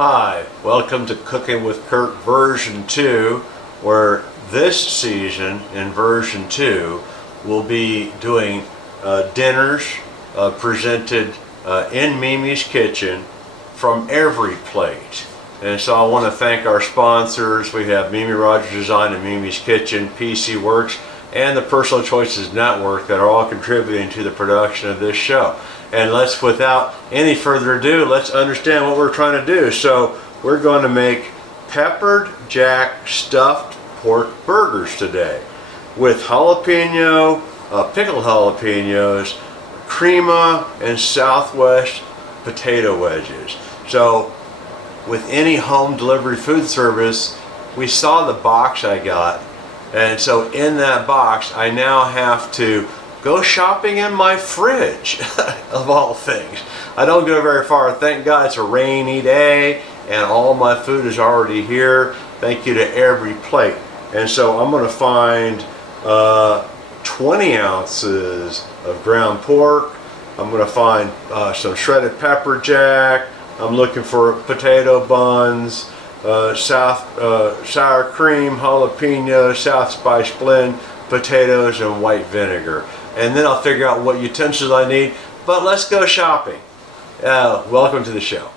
Hi, welcome to Cooking with Kurt version 2, where this season in version 2 we'll be doing dinners presented in Mimi's Kitchen from every plate. And so I want to thank our sponsors. We have Mimi Rogers Design and Mimi's Kitchen, PC Works, and the Personal Choices Network that are all contributing to the production of this show. And without any further ado, let's understand what we're trying to do. So we're going to make peppered jack stuffed pork burgers today with jalapeno, pickled jalapenos, crema, and Southwest potato wedges. So with any home delivery food service, we saw the box I got, and so in that box I now have to go shopping in my fridge, of all things. I don't go very far. Thank God it's a rainy day and all my food is already here. Thank you to every plate. And so I'm going to find 20 ounces of ground pork. I'm going to find some shredded pepper jack. I'm looking for potato buns, sour cream, jalapeno, South Spice blend, potatoes, and white vinegar. And then I'll figure out what utensils I need. But let's go shopping. Welcome to the show.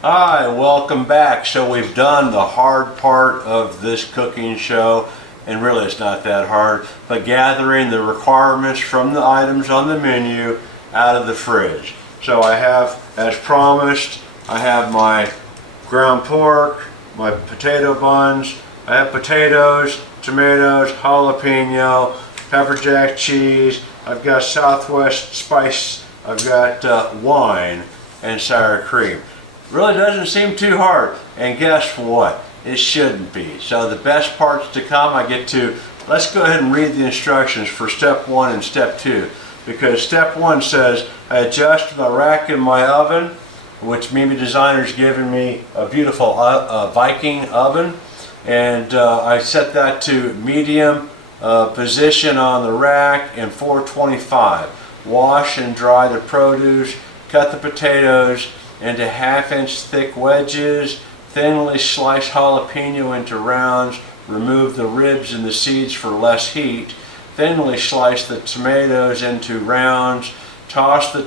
Hi, welcome back. So we've done the hard part of this cooking show, and really it's not that hard, but gathering the requirements from the items on the menu out of the fridge. So I have, as promised, I have my ground pork, my potato buns, I have potatoes, tomatoes, jalapeno, pepper jack cheese, I've got Southwest spice, I've got wine, and sour cream. Really doesn't seem too hard, and guess what? It shouldn't be. So the best parts to come, let's go ahead and read the instructions for step 1 and step 2, because step 1 says, I adjust the rack in my oven, which Mimi Designer's given me a beautiful Viking oven, and I set that to medium position on the rack in 425. Wash and dry the produce, cut the potatoes into 1/2 inch thick wedges, thinly slice jalapeno into rounds, remove the ribs and the seeds for less heat, thinly slice the tomatoes into rounds, toss the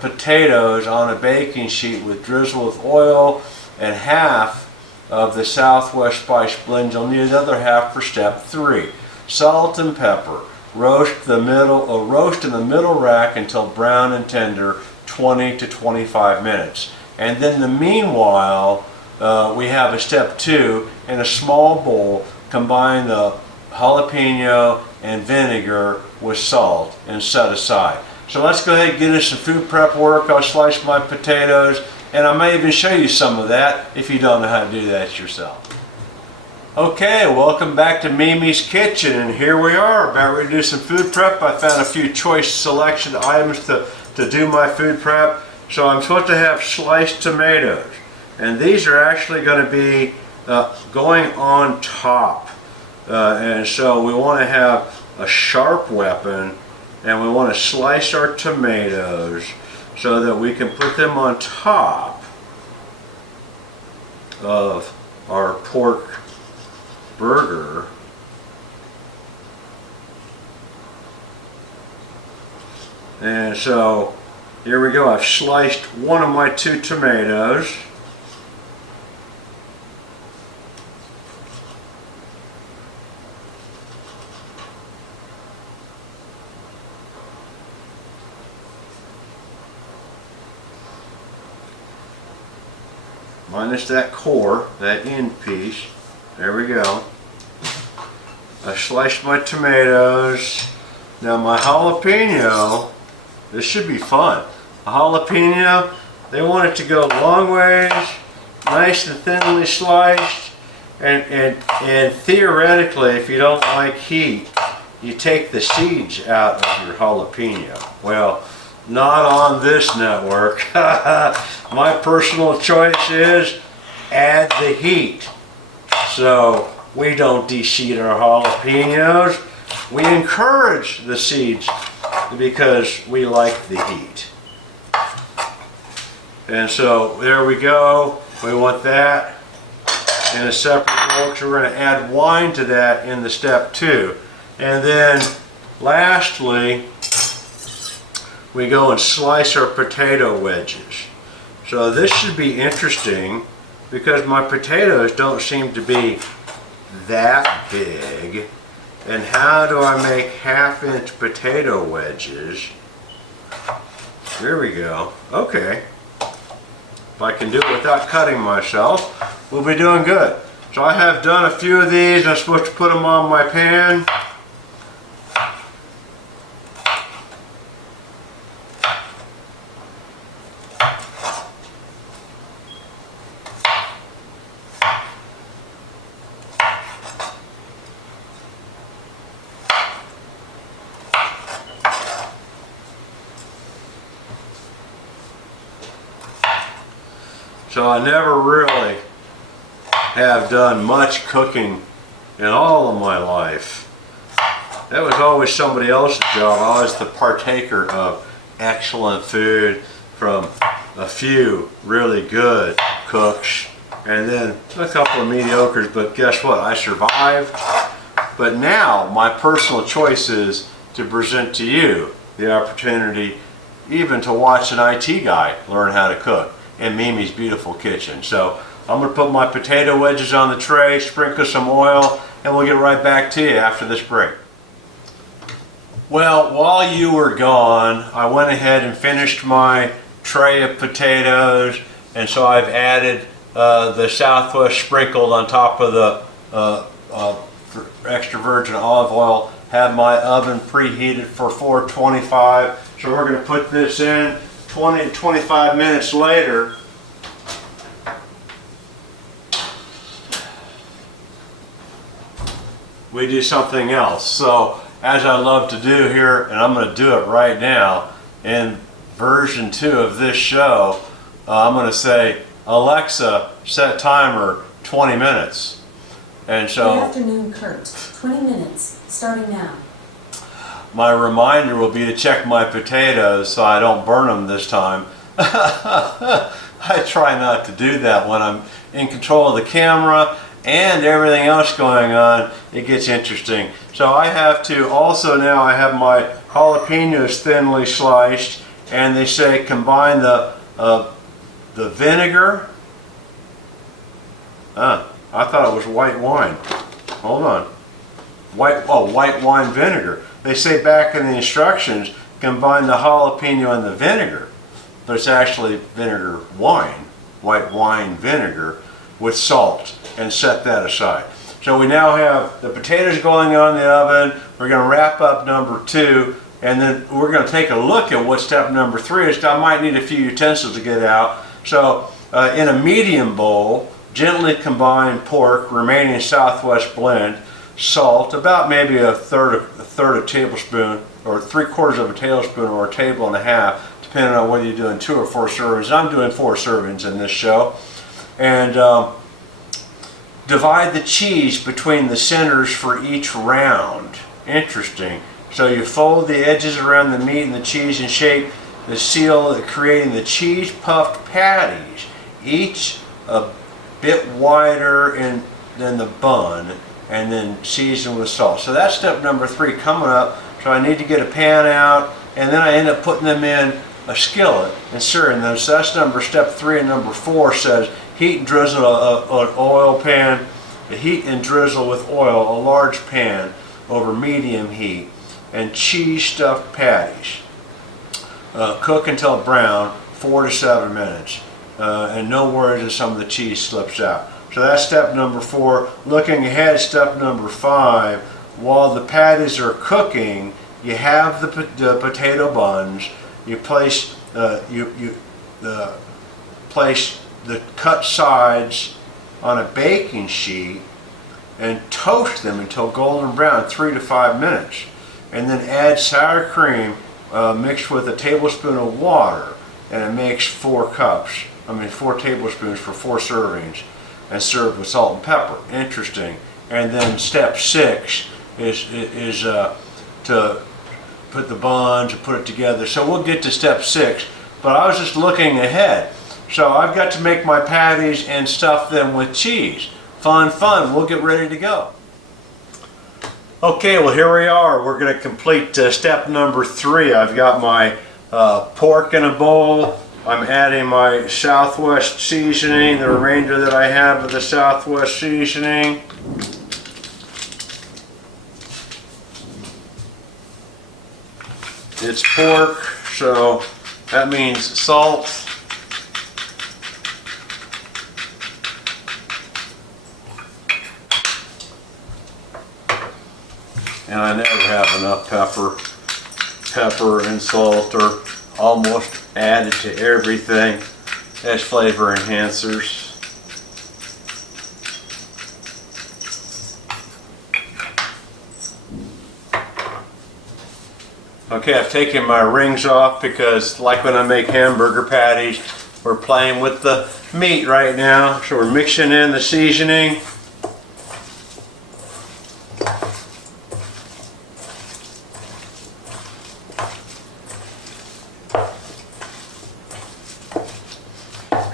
potatoes on a baking sheet with drizzle with oil and half of the Southwest Spice blend. You'll need another half for step 3. Salt and pepper. Roast in the middle rack until brown and tender, 20 to 25 minutes. And then meanwhile, we have a step 2. In a small bowl, combine the jalapeno and vinegar with salt and set aside. So let's go ahead and get into some food prep work. I'll slice my potatoes, and I may even show you some of that if you don't know how to do that yourself. Okay, welcome back to Mimi's Kitchen, and here we are, about ready to do some food prep. I found a few choice selection items to do my food prep. So I'm supposed to have sliced tomatoes, and these are actually going to be going on top. And so we want to have a sharp weapon, and we want to slice our tomatoes so that we can put them on top of our pork burger. And so here we go. I've sliced one of my 2 tomatoes. Minus that core, that end piece. There we go. I sliced my tomatoes. Now my jalapeno, this should be fun. A jalapeno, they want it to go long ways, nice and thinly sliced, and theoretically, if you don't like heat, you take the seeds out of your jalapeno. Well, not on this network. My personal choice is add the heat. So we don't de-seed our jalapenos. We encourage the seeds because we like the heat. And so there we go. We want that in a separate bowl because we're going to add wine to that in the step 2. And then lastly, we go and slice our potato wedges. So this should be interesting because my potatoes don't seem to be that big. And how do I make 1/2-inch potato wedges? There we go. Okay. If I can do it without cutting myself, we'll be doing good. So I have done a few of these. I'm supposed to put them on my pan. So I never really have done much cooking in all of my life. That was always somebody else's job. I was the partaker of excellent food from a few really good cooks and then a couple of mediocres, but guess what? I survived. But now my personal choice is to present to you the opportunity even to watch an IT guy learn how to cook in Mimi's beautiful kitchen. So I'm going to put my potato wedges on the tray, sprinkle some oil, and we'll get right back to you after this break. Well, while you were gone, I went ahead and finished my tray of potatoes, and so I've added the Southwest sprinkled on top of the extra virgin olive oil. Have my oven preheated for 425. So we're going to put this in. 20 to 25 minutes later, we do something else. So as I love to do here, and I'm going to do it right now in version 2 of this show, I'm going to say, Alexa, set timer 20 minutes. And so, good afternoon, Kurt. 20 minutes, starting now. My reminder will be to check my potatoes so I don't burn them this time. I try not to do that when I'm in control of the camera and everything else going on. It gets interesting. So I have to also now, I have my jalapenos thinly sliced, and they say combine the vinegar. I thought it was white wine. Hold on. White wine vinegar. They say back in the instructions, combine the jalapeno and the vinegar, but it's actually vinegar wine, white wine vinegar with salt, and set that aside. So we now have the potatoes going on in the oven. We're going to wrap up number 2, and then we're going to take a look at what step number 3 is. I might need a few utensils to get out. So in a medium bowl, gently combine pork, remaining Southwest blend, salt, about maybe a third a tablespoon, or 3/4 of a tablespoon, or a table and a half, depending on whether you're doing 2 or 4 servings. I'm doing 4 servings in this show. And divide the cheese between the centers for each round. Interesting. So you fold the edges around the meat and the cheese and shape the seal, creating the cheese puffed patties, each a bit wider than the bun, and then season with salt. So that's step number 3 coming up. So I need to get a pan out, and then I end up putting them in a skillet and searing them. So that's step 3, and number 4 says heat and drizzle an oil pan. Heat and drizzle with oil a large pan over medium heat, and cheese stuffed patties. Cook until brown, 4 to 7 minutes, and no worries if some of the cheese slips out. So that's step number 4. Looking ahead, step number 5. While the patties are cooking, you have the potato buns. You place place the cut sides on a baking sheet and toast them until golden brown, 3 to 5 minutes, and then add sour cream mixed with a tablespoon of water, and it makes 4 tablespoons for 4 servings, and served with salt and pepper. Interesting. And then step 6 is to put the buns and put it together. So we'll get to step 6, but I was just looking ahead. So I've got to make my patties and stuff them with cheese. Fun, fun. We'll get ready to go. Okay, well here we are. We're going to complete step number 3. I've got my pork in a bowl. I'm adding my Southwest seasoning, the remainder that I have of the Southwest seasoning. It's pork, so that means salt. And I never have enough pepper and salt are almost added to everything as flavor enhancers. Okay, I've taken my rings off because, like when I make hamburger patties, we're playing with the meat right now. So we're mixing in the seasoning.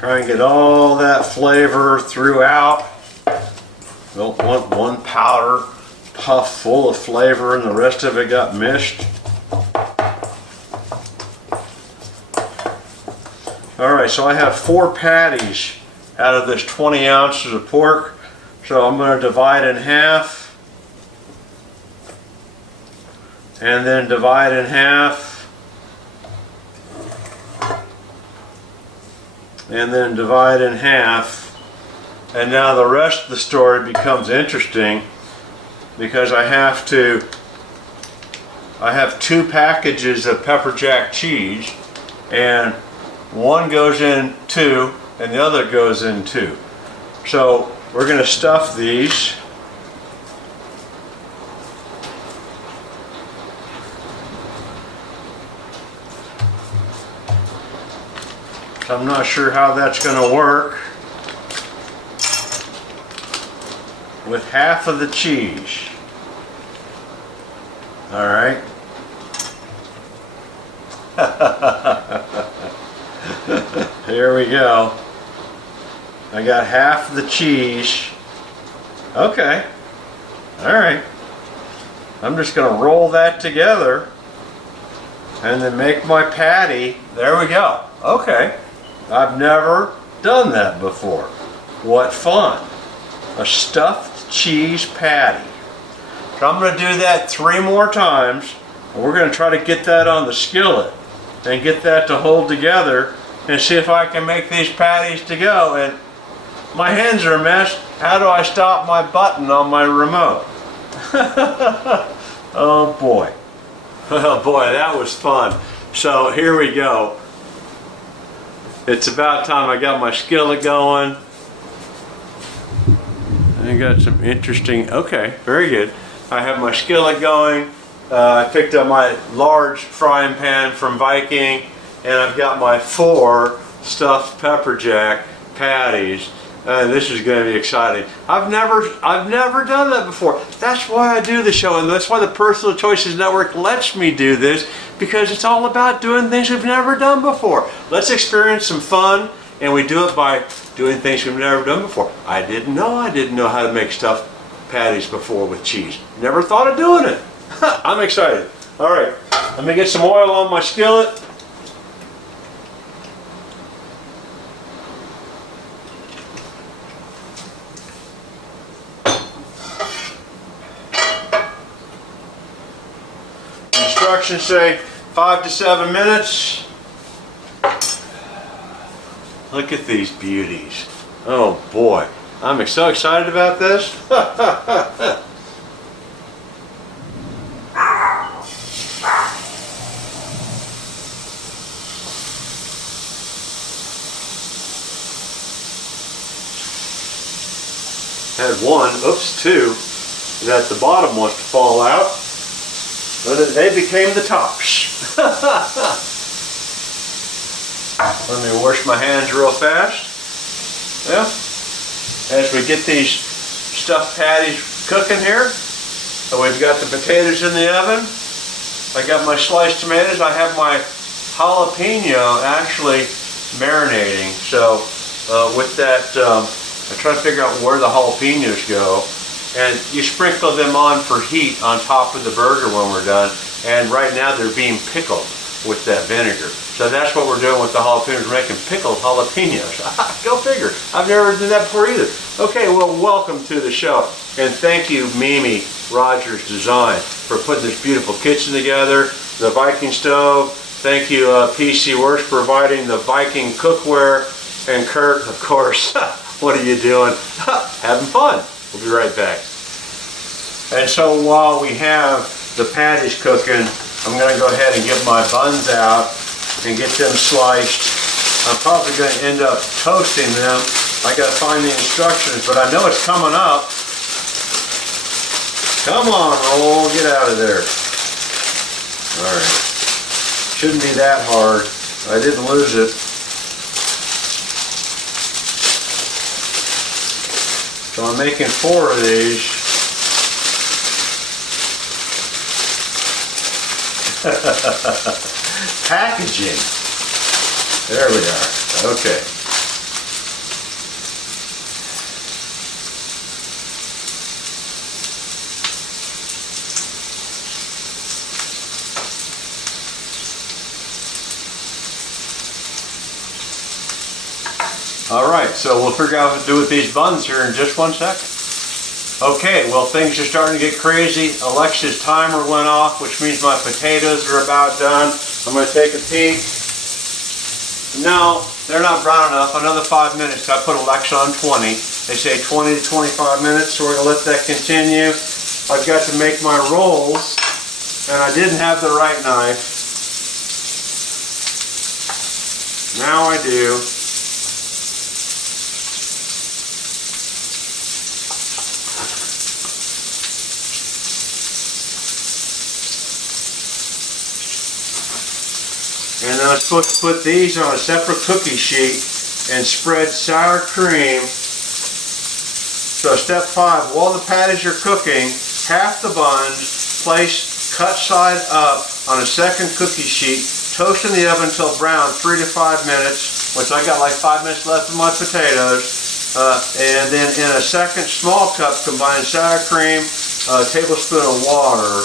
Try and get all that flavor throughout. Don't want one powder puff full of flavor and the rest of it got missed. Alright, so I have 4 patties out of this 20 ounces of pork. So I'm going to divide in half. And then divide in half. And then divide in half. And now the rest of the story becomes interesting because I have 2 packages of pepper jack cheese, and one goes in 2 and the other goes in 2. So we're going to stuff these. I'm not sure how that's going to work with half of the cheese. All right. Here we go. I got half the cheese. Okay. All right. I'm just going to roll that together and then make my patty. There we go. Okay. I've never done that before. What fun. A stuffed cheese patty. So I'm going to do that 3 more times, and we're going to try to get that on the skillet and get that to hold together and see if I can make these patties to go. And my hands are a mess. How do I stop my button on my remote? Oh boy. Oh boy, that was fun. So here we go. It's about time I got my skillet going. I got some interesting, okay, very good. I have my skillet going. I picked up my large frying pan from Viking, and I've got my 4 stuffed pepper jack patties. And this is going to be exciting. I've never done that before. That's why I do the show, and that's why the Personal Choices Network lets me do this, because it's all about doing things we've never done before. Let's experience some fun, and we do it by doing things we've never done before. I didn't know how to make stuffed patties before with cheese. Never thought of doing it. I'm excited. All right, let me get some oil on my skillet. Instructions say 5 to 7 minutes. Look at these beauties. Oh boy, I'm so excited about this. Had 2 that the bottom wants to fall out. But they became the tops. Let me wash my hands real fast. Well, as we get these stuffed patties cooking here, so we've got the potatoes in the oven. I got my sliced tomatoes. I have my jalapeno actually marinating. So with that, I try to figure out where the jalapenos go. And you sprinkle them on for heat on top of the burger when we're done. And right now they're being pickled with that vinegar. So that's what we're doing with the jalapenos. We're making pickled jalapenos. Go figure. I've never done that before either. Okay, well, welcome to the show. And thank you, Mimi Rogers Design, for putting this beautiful kitchen together. The Viking stove. Thank you, PC Works, for providing the Viking cookware. And Kurt, of course, what are you doing? Having fun. We'll be right back. And so while we have the patties cooking, I'm going to go ahead and get my buns out and get them sliced. I'm probably going to end up toasting them. I got to find the instructions, but I know it's coming up. Come on, roll, get out of there. All right. Shouldn't be that hard. I didn't lose it. So I'm making 4 of these. Packaging. There we are. Okay. All right, so we'll figure out what to do with these buns here in just 1 second. Okay, well, things are starting to get crazy. Alexa's timer went off, which means my potatoes are about done. I'm going to take a peek. No, they're not brown enough. Another 5 minutes. I put Alexa on 20. They say 20 to 25 minutes, so we're going to let that continue. I've got to make my rolls, and I didn't have the right knife. Now I do. And then I'm supposed to put these on a separate cookie sheet and spread sour cream. So step 5, while the patties are cooking, half the buns, place cut side up on a second cookie sheet, toast in the oven until brown, 3 to 5 minutes, which I got like 5 minutes left of my potatoes. And then in a second small cup, combine sour cream, a tablespoon of water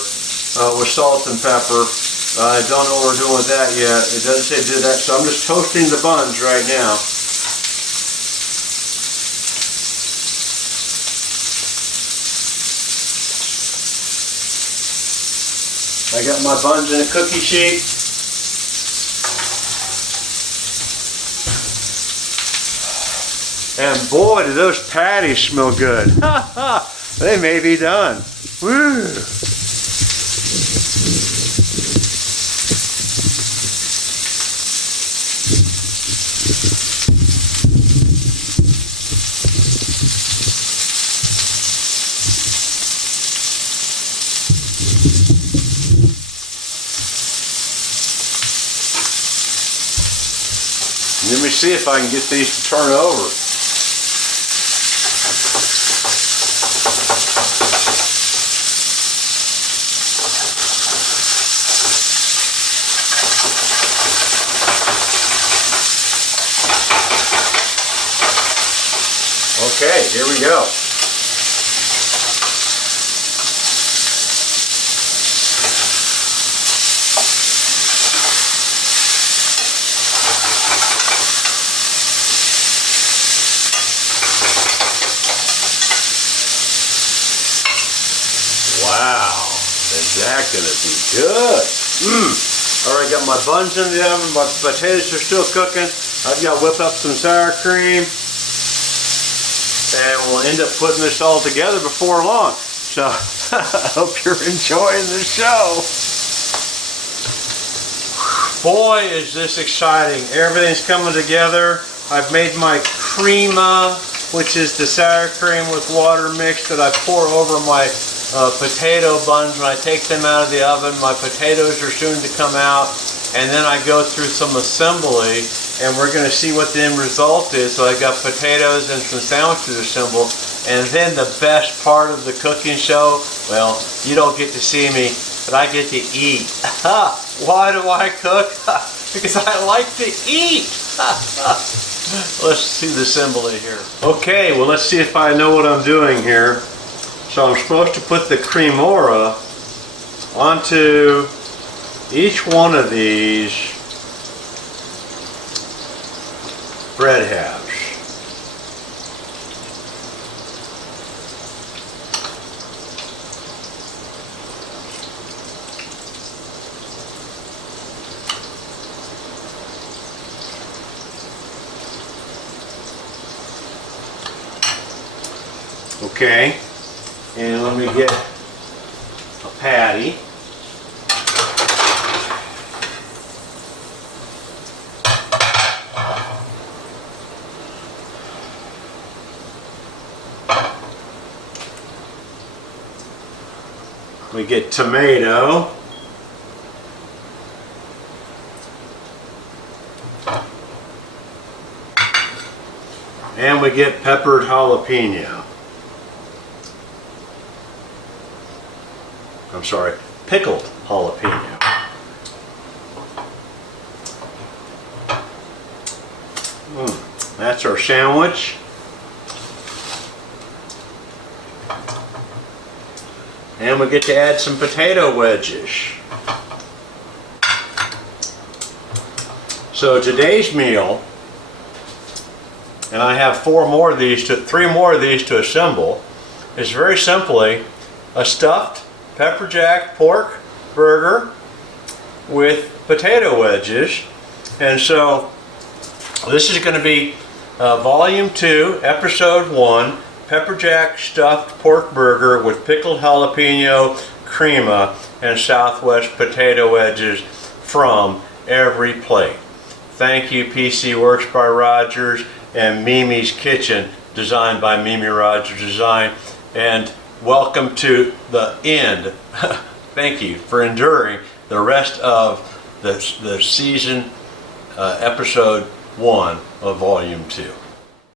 with salt and pepper. I don't know what we're doing with that yet. It doesn't say do that, so I'm just toasting the buns right now. I got my buns in a cookie sheet. And boy, do those patties smell good. They may be done. Woo! Let me see if I can get these to turn over. Okay, here we go. Wow, is that going to be good? All right, got my buns in the oven, my potatoes are still cooking. I've got to whip up some sour cream, and we'll end up putting this all together before long. So, I hope you're enjoying the show. Boy, is this exciting. Everything's coming together. I've made my crema, which is the sour cream with water mix that I pour over my potato buns when I take them out of the oven. My potatoes are soon to come out, and then I go through some assembly, and we're going to see what the end result is. So I got potatoes and some sandwiches assembled, and then the best part of the cooking show, well, you don't get to see me, but I get to eat. Why do I cook? because I like to eat. Let's see the assembly here. Okay, well let's see if I know what I'm doing here. So I'm supposed to put the cremora onto each one of these bread halves. Okay, and let me get a patty. We get tomato. And we get peppered jalapeno. I'm sorry, pickled jalapeno. That's our sandwich. And we get to add some potato wedges. So today's meal, and I have three more of these to assemble, is very simply a stuffed pepper jack pork burger with potato wedges. And so this is going to be volume 2, episode 1, pepper jack stuffed pork burger with pickled jalapeno, crema, and Southwest potato wedges from every plate. Thank you, PC Works by Rogers and Mimi's Kitchen, designed by Mimi Rogers Design. And welcome to the end. Thank you for enduring the rest of the season, episode 1 of volume 2.